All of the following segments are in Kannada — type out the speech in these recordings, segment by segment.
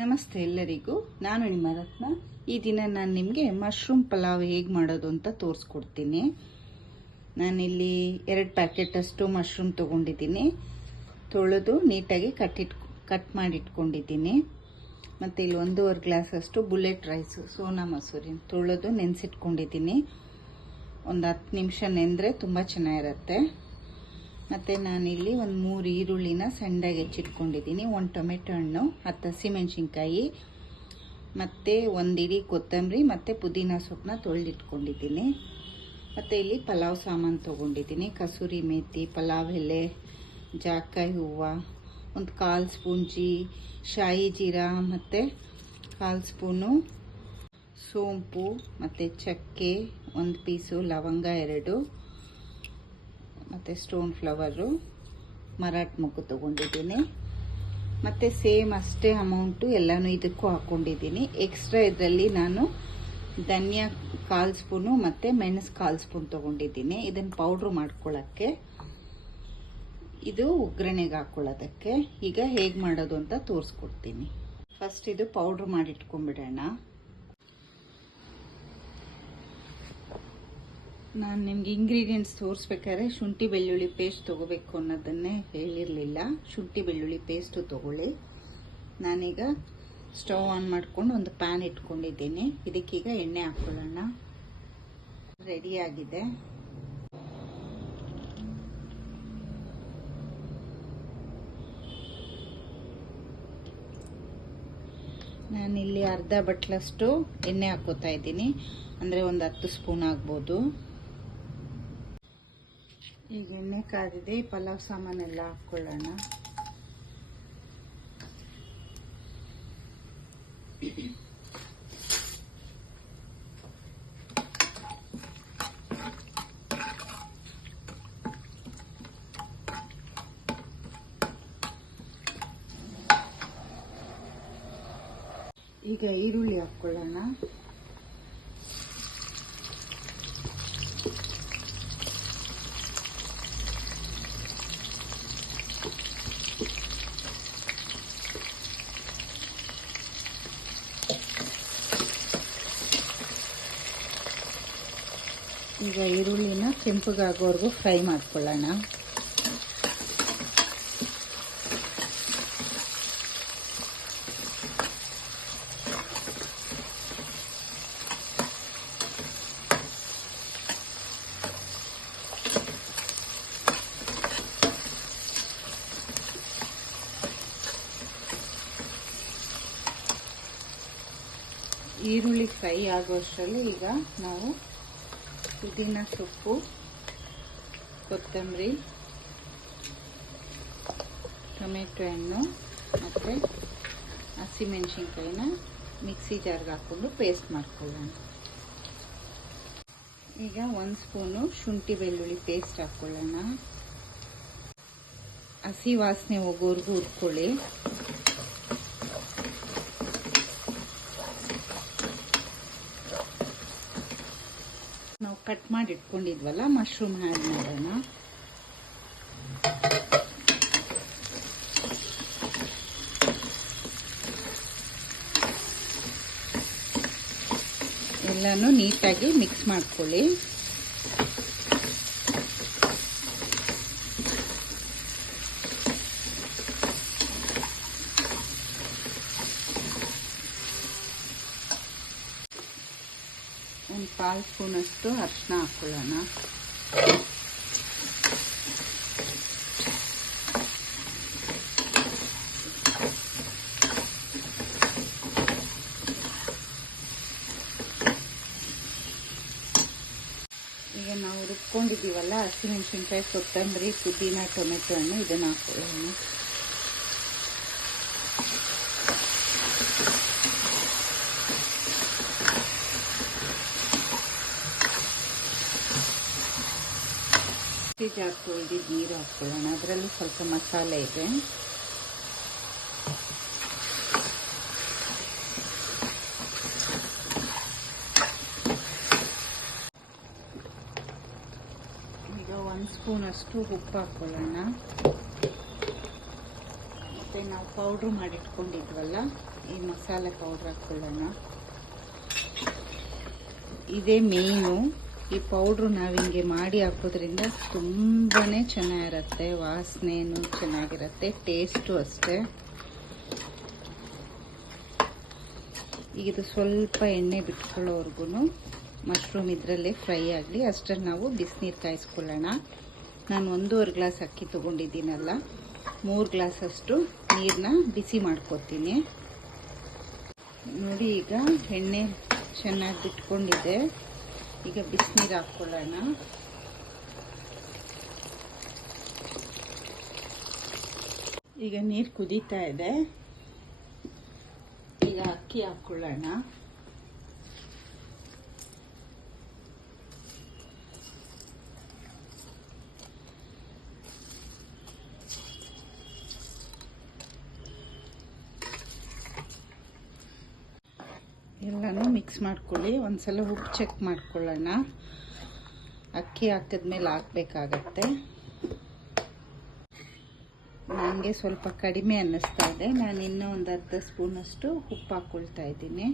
ನಮಸ್ತೆ ಎಲ್ಲರಿಗೂ, ನಾನು ನಿಮ್ಮ ರತ್ನ. ಈ ದಿನ ನಾನು ನಿಮಗೆ ಮಶ್ರೂಮ್ ಪಲಾವ್ ಹೇಗೆ ಮಾಡೋದು ಅಂತ ತೋರಿಸ್ಕೊಡ್ತೀನಿ. ನಾನಿಲ್ಲಿ 2 ಪ್ಯಾಕೆಟ್ ಅಷ್ಟು ಮಶ್ರೂಮ್ ತೊಗೊಂಡಿದ್ದೀನಿ. ತೊಳೆದು ನೀಟಾಗಿ ಕಟ್ ಮಾಡಿ ಇಟ್ಕೊಂಡಿದ್ದೀನಿ. ಮತ್ತು ಇಲ್ಲಿ 1.5 ಗ್ಲಾಸ್ ಅಷ್ಟು ಬುಲೆಟ್ ರೈಸು, ಸೋನಾ ಮಸೂರಿ ತೊಳೆದು ನೆನೆಸಿಟ್ಕೊಂಡಿದ್ದೀನಿ. ಒಂದು 10 ನಿಮಿಷ ನೆಂದರೆ ತುಂಬ ಚೆನ್ನಾಗಿರುತ್ತೆ. ಮತ್ತು ನಾನಿಲ್ಲಿ ಒಂದು 3 ಈರುಳ್ಳಿನ ಸಣ್ಣದಾಗಿ ಹೆಚ್ಚಿಟ್ಕೊಂಡಿದ್ದೀನಿ, 1 ಟೊಮೆಟೊ ಹಣ್ಣು, 10 ಹಸಿಮೆಣ್ಸಿನ್ಕಾಯಿ, ಮತ್ತು 1 ಇಡೀ ಕೊತ್ತಂಬರಿ ಮತ್ತು ಪುದೀನ ಸೊಪ್ಪನ್ನ ತೊಳೆದಿಟ್ಕೊಂಡಿದ್ದೀನಿ. ಮತ್ತು ಇಲ್ಲಿ ಪಲಾವ್ ಸಾಮಾನು ತೊಗೊಂಡಿದ್ದೀನಿ. ಕಸೂರಿ ಮೇಥಿ, ಪಲಾವ್ ಎಲೆ, ಜಾಕಾಯಿ ಹೂವು, ಒಂದು 1/4 ಸ್ಪೂನ್ ಶಾಯಿ ಜೀರಾ, ಮತ್ತು 1/4 ಸ್ಪೂನು ಸೋಂಪು, ಮತ್ತು ಚಕ್ಕೆ, 1 ಪೀಸು ಲವಂಗ 2, ಮತ್ತು ಸ್ಟೋನ್ ಫ್ಲವರು, ಮರಾಠ ಮೊಗ್ಗು ತೊಗೊಂಡಿದ್ದೀನಿ. ಮತ್ತು ಸೇಮ್ ಅಷ್ಟೇ ಅಮೌಂಟು ಎಲ್ಲನೂ ಇದಕ್ಕೂ ಹಾಕ್ಕೊಂಡಿದ್ದೀನಿ. ಎಕ್ಸ್ಟ್ರಾ ಇದರಲ್ಲಿ ನಾನು ಧನಿಯಾ 1/4 ಸ್ಪೂನು ಮತ್ತು ಮೆಣಸು 1/4 ಸ್ಪೂನ್ ತೊಗೊಂಡಿದ್ದೀನಿ. ಇದನ್ನು ಪೌಡ್ರ್ ಮಾಡ್ಕೊಳ್ಳೋಕ್ಕೆ, ಇದು ಒಗ್ಗರಣೆಗೆ ಹಾಕ್ಕೊಳ್ಳೋದಕ್ಕೆ. ಈಗ ಹೇಗೆ ಮಾಡೋದು ಅಂತ ತೋರಿಸ್ಕೊಡ್ತೀನಿ. ಫಸ್ಟ್ ಇದು ಪೌಡ್ರ್ ಮಾಡಿಟ್ಕೊಂಡ್ಬಿಡೋಣ. ನಾನು ನಿಮ್ಗೆ ಇಂಗ್ರೀಡಿಯೆಂಟ್ಸ್ ತೋರಿಸ್ಬೇಕಾದ್ರೆ ಶುಂಠಿ ಬೆಳ್ಳುಳ್ಳಿ ಪೇಸ್ಟ್ ತೊಗೋಬೇಕು ಅನ್ನೋದನ್ನೇ ಹೇಳಿರಲಿಲ್ಲ. ಶುಂಠಿ ಬೆಳ್ಳುಳ್ಳಿ ಪೇಸ್ಟು ತೊಗೊಳ್ಳಿ. ನಾನೀಗ ಸ್ಟವ್ ಆನ್ ಮಾಡ್ಕೊಂಡು ಒಂದು ಪ್ಯಾನ್ ಇಟ್ಕೊಂಡಿದ್ದೀನಿ. ಇದಕ್ಕೀಗ ಎಣ್ಣೆ ಹಾಕ್ಕೊಳ್ಳೋಣ. ರೆಡಿಯಾಗಿದೆ. ನಾನಿಲ್ಲಿ ಅರ್ಧ ಬಟ್ಲಷ್ಟು ಎಣ್ಣೆ ಹಾಕೋತಾ ಇದ್ದೀನಿ, ಅಂದರೆ ಒಂದು 10 ಸ್ಪೂನ್ ಆಗ್ಬೋದು. ಈಗ ಎಣ್ಣೆ ಕಾದಿದೆ, ಪಲಾವ್ ಸಾಮಾನೆಲ್ಲ ಹಾಕ್ಕೊಳ್ಳೋಣ. ಈಗ ಈರುಳ್ಳಿ ಹಾಕ್ಕೊಳ್ಳೋಣ. ಈಗ ಈರುಳ್ಳಿನ ಕೆಂಪಗಾಗೋವರೆಗೂ ಫ್ರೈ ಮಾಡ್ಕೊಳ್ಳೋಣ. ಈರುಳ್ಳಿ ಫ್ರೈ ಆಗೋಷ್ಟರಲ್ಲಿ ಈಗ ನಾವು ಪುದೀನ ಸೊಪ್ಪು, ಕೊತ್ತಂಬರಿ, ಟೊಮೆಟೊ ಹಣ್ಣು ಮತ್ತು ಹಸಿಮೆಣಸಿನ್ಕಾಯಿನ ಮಿಕ್ಸಿ ಜಾರ್ಗೆ ಹಾಕ್ಕೊಂಡು ಪೇಸ್ಟ್ ಮಾಡ್ಕೊಳ್ಳೋಣ. ಈಗ 1 ಸ್ಪೂನು ಶುಂಠಿ ಬೆಳ್ಳುಳ್ಳಿ ಪೇಸ್ಟ್ ಹಾಕ್ಕೊಳ್ಳೋಣ. ಹಸಿ ವಾಸನೆ ಹೋಗೋವರೆಗೂ ಹುರ್ಕೊಳ್ಳಿ. ನಾವು ಕಟ್ ಮಾಡಿ ಇಟ್ಕೊಂಡಿದ್ವಲ್ಲ ಮಶ್ರೂಮ್ ಆ್ಯಡ್ ಮಾಡೋಣ. ಎಲ್ಲನೂ ನೀಟಾಗಿ ಮಿಕ್ಸ್ ಮಾಡ್ಕೊಳ್ಳಿ. ಒಂದು 1/4 ಸ್ಪೂನಷ್ಟು ಅರಿಶಿನ ಹಾಕ್ಕೊಳ್ಳೋಣ. ಈಗ ನಾವು ರುಬ್ಕೊಂಡಿದ್ದೀವಲ್ಲ ಹಸಿಮೆಣಸಿನ್ಕಾಯಿ, ಕೊತ್ತಂಬರಿ, ಪುದೀನ, ಟೊಮೆಟೊ ಹಣ್ಣು, ಇದನ್ನು ಹಾಕ್ಕೊಳ್ಳೋಣ. ಜಾರ್ ತೊಳೆದಿದ್ದು ನೀರು ಹಾಕ್ಕೊಳ್ಳೋಣ. ಅದರಲ್ಲಿ ಸ್ವಲ್ಪ ಮಸಾಲೆ ಇದೆ. ಈಗ 1 ಸ್ಪೂನಷ್ಟು ಉಪ್ಪು ಹಾಕ್ಕೊಳ್ಳೋಣ. ಮತ್ತು ನಾವು ಪೌಡ್ರ್ ಮಾಡಿಟ್ಕೊಂಡಿದ್ವಲ್ಲ ಈ ಮಸಾಲೆ ಪೌಡ್ರ್ ಹಾಕ್ಕೊಳ್ಳೋಣ. ಇದೇ ಮೇಯ್ನು. ಈ ಪೌಡ್ರು ನಾವು ಹಿಂಗೆ ಮಾಡಿ ಹಾಕೋದ್ರಿಂದ ತುಂಬಾ ಚೆನ್ನಾಗಿರುತ್ತೆ, ವಾಸನೆನೂ ಚೆನ್ನಾಗಿರುತ್ತೆ, ಟೇಸ್ಟು ಅಷ್ಟೇ. ಈಗ ಇದು ಸ್ವಲ್ಪ ಎಣ್ಣೆ ಬಿಟ್ಕೊಳ್ಳೋವರೆಗೂ ಮಶ್ರೂಮ್ ಇದರಲ್ಲೇ ಫ್ರೈ ಆಗಲಿ. ಅಷ್ಟರಲ್ಲಿ ನಾವು ಬಿಸಿನೀರು ಕಾಯಿಸ್ಕೊಳ್ಳೋಣ. ನಾನು 1.5 ಗ್ಲಾಸ್ ಅಕ್ಕಿ ತೊಗೊಂಡಿದ್ದೀನಲ್ಲ, 3 ಗ್ಲಾಸಷ್ಟು ನೀರನ್ನ ಬಿಸಿ ಮಾಡ್ಕೊತೀನಿ. ನೋಡಿ, ಈಗ ಎಣ್ಣೆ ಚೆನ್ನಾಗಿ ಬಿಟ್ಕೊಂಡಿದೆ. ಈಗ ಬಿಸಿನೀರು ಹಾಕ್ಕೊಳ್ಳೋಣ. ಈಗ ನೀರು ಕುದೀತಾ ಇದೆ. ಈಗ ಅಕ್ಕಿ ಹಾಕ್ಕೊಳ್ಳೋಣ. ಎಲ್ಲನೂ ಮಿಕ್ಸ್ ಮಾಡ್ಕೊಳ್ಳಿ. ಒಂದ್ಸಲ ಉಪ್ಪು ಚೆಕ್ ಮಾಡ್ಕೊಳ್ಳೋಣ. ಅಕ್ಕಿ ಹಾಕಿದ್ಮೇಲೆ ಹಾಕಬೇಕಾಗತ್ತೆ. ನನಗೆ ಸ್ವಲ್ಪ ಕಡಿಮೆ ಅನ್ನಿಸ್ತಾ ಇದೆ. ನಾನು ಇನ್ನೂ ಒಂದು ಅರ್ಧ ಸ್ಪೂನಷ್ಟು ಉಪ್ಪು ಹಾಕ್ಕೊಳ್ತಾ ಇದ್ದೀನಿ.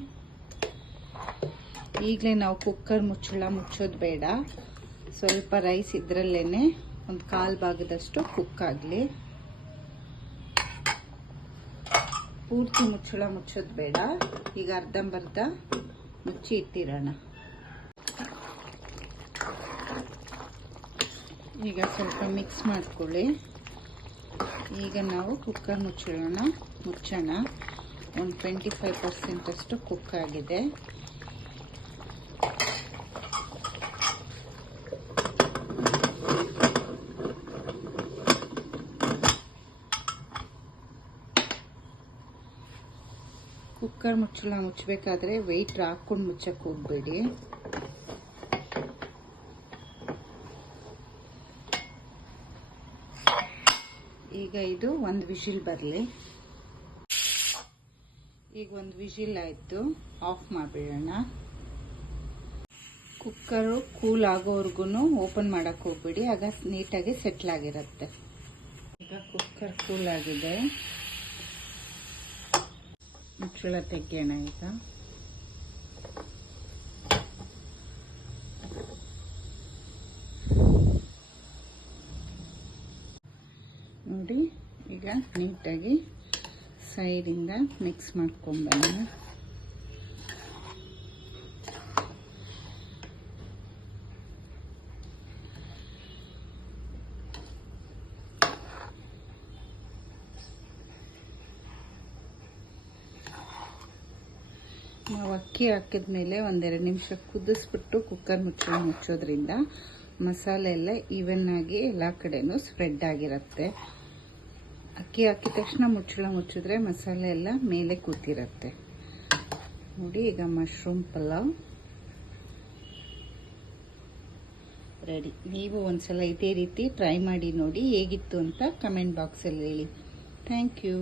ಈಗಲೇ ನಾವು ಕುಕ್ಕರ್ ಮುಚ್ಚೋದು ಬೇಡ. ಸ್ವಲ್ಪ ರೈಸ್ ಇದರಲ್ಲೇ ಒಂದು 1/4 ಭಾಗದಷ್ಟು ಕುಕ್ ಆಗಲಿ. ಪೂರ್ತಿ ಮುಚ್ಚೋದು ಬೇಡ. ಈಗ ಅರ್ಧಂಬರ್ಧ ಮುಚ್ಚಿ ಇಟ್ಟಿರೋಣ. ಈಗ ಸ್ವಲ್ಪ ಮಿಕ್ಸ್ ಮಾಡ್ಕೊಳ್ಳಿ. ಈಗ ನಾವು ಕುಕ್ಕರ್ ಮುಚ್ಚೋಣ. ಒಂದು 25% ಅಷ್ಟು ಕುಕ್ ಆಗಿದೆ. ಕುಕ್ಕರ್ ಮುಚ್ಚಬೇಕಾದ್ರೆ ವೆಯ್ಟ್ ಹಾಕ್ಕೊಂಡು ಮುಚ್ಚಕ್ಕೆ ಹೋಗ್ಬೇಡಿ. ಈಗ ಇದು ಒಂದು ವಿಷಿಲ್ ಬರಲಿ. ಈಗ ಒಂದು ವಿಷಿಲ್ ಆಯಿತು, ಆಫ್ ಮಾಡಿಬಿಡೋಣ. ಕುಕ್ಕರು ಕೂಲ್ ಆಗೋವರೆಗೂ ಓಪನ್ ಮಾಡೋಕ್ಕೆ ಹೋಗ್ಬೇಡಿ, ಆಗ ನೀಟಾಗಿ ಸೆಟ್ಲ್ ಆಗಿರುತ್ತೆ. ಈಗ ಕುಕ್ಕರ್ ಕೂಲ್ ಆಗಿದೆ, ಮುಚ್ಚಳ ತೆಗೆಯೋಣ. ಈಗ ನೋಡಿ, ಈಗ ನೀಟಾಗಿ ಸೈಡಿಂದ ಮಿಕ್ಸ್ ಮಾಡ್ಕೊಂಬರೋಣ. ನಾವು ಅಕ್ಕಿ ಹಾಕಿದ್ಮೇಲೆ 1-2 ನಿಮಿಷ ಕುದಿಸ್ಬಿಟ್ಟು ಕುಕ್ಕರ್ ಮುಚ್ಚೋದ್ರಿಂದ ಮಸಾಲೆ ಎಲ್ಲ ಈವನ್ ಆಗಿ ಎಲ್ಲ ಕಡೆನೂ ಸ್ಪ್ರೆಡ್ ಆಗಿರುತ್ತೆ. ಅಕ್ಕಿ ಹಾಕಿದ ತಕ್ಷಣ ಮುಚ್ಚಿದ್ರೆ ಮಸಾಲೆ ಎಲ್ಲ ಮೇಲೆ ಕೂತಿರುತ್ತೆ. ನೋಡಿ, ಈಗ ಮಶ್ರೂಮ್ ಪಲಾವ್ ರೆಡಿ. ನೀವು ಒಂದ್ಸಲ ಇದೇ ರೀತಿ ಟ್ರೈ ಮಾಡಿ ನೋಡಿ, ಹೇಗಿತ್ತು ಅಂತ ಕಮೆಂಟ್ ಬಾಕ್ಸಲ್ಲಿ ಹೇಳಿ. Thank you.